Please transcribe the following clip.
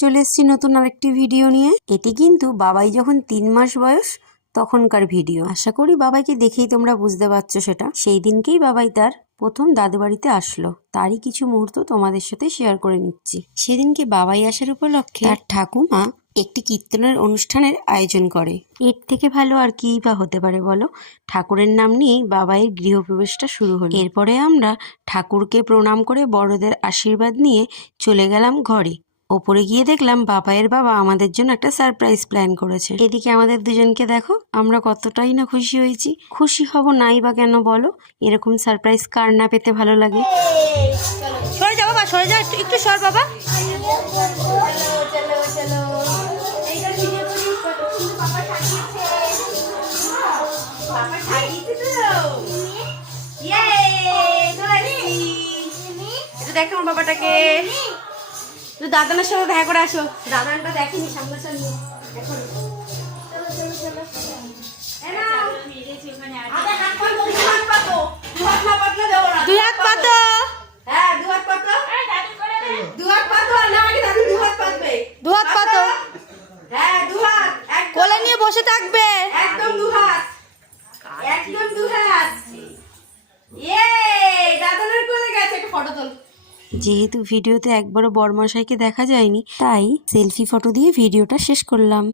চলে এসেছি নতুন আরেকটি ভিডিও নিয়ে। এটি কিন্তু বাবাই যখন 3 মাস বয়স তখনকার ভিডিও। আশা করি বাবাইকে দেখেই তোমরা বুঝতে পারছো সেটা। সেই দিনকেই বাবাই তার প্রথম দাদু বাড়িতে আসলো, তারই কিছু মুহূর্ত তোমাদের সাথে শেয়ার করে নিচ্ছি। সেদিনকে বাবাই আসার উপলক্ষে তার ঠাকুমা একটি কীর্তনের অনুষ্ঠানের আয়োজন করে। এর থেকে ভালো আর কি বা হতে পারে বলো। ঠাকুরের নাম নিয়েই বাবাইয়ের গৃহপ্রবেশটা শুরু হলো। এরপরে আমরা ঠাকুরকে প্রণাম করে বড়দের আশীর্বাদ নিয়ে চলে গেলাম ঘরে। ওপরে গিয়ে দেখলাম বাবাইয়ের বাবা আমাদের জন্য একটা সারপ্রাইজ প্ল্যান করেছে। এদিকে আমাদের দুজনকে দেখো, আমরা কতটাই না খুশি হয়েছি। খুশি হব নাই বা কেন বলো, এরকম সারপ্রাইজ কার না পেতে ভালো লাগে। সরে যা বাবা, সরে যা, একটু সর বাবা। দেখো আমার বাবাটাকে, দাদানের সাথে দেখা করে আসো। দাদানটা দেখিনি সামনাসামনি এখন। দুই হাত পাতো। হ্যাঁ, দু হাত পাতো। দু হাত পাতো না, আগে দাদু দু হাত পাতবে। দু হাত পাতো। হ্যাঁ, দু হাত কোলে নিয়ে বসে থাকবে। একদম দু হাত, একদম দু হাত। ইয়ে, দাদানের কোলে গেছে। একটা ফটো তোল। যেহেতু ভিডিওতে একবারও বড়মশাইকে দেখা যায়নি, তাই সেলফি ফটো দিয়ে ভিডিওটা শেষ করলাম।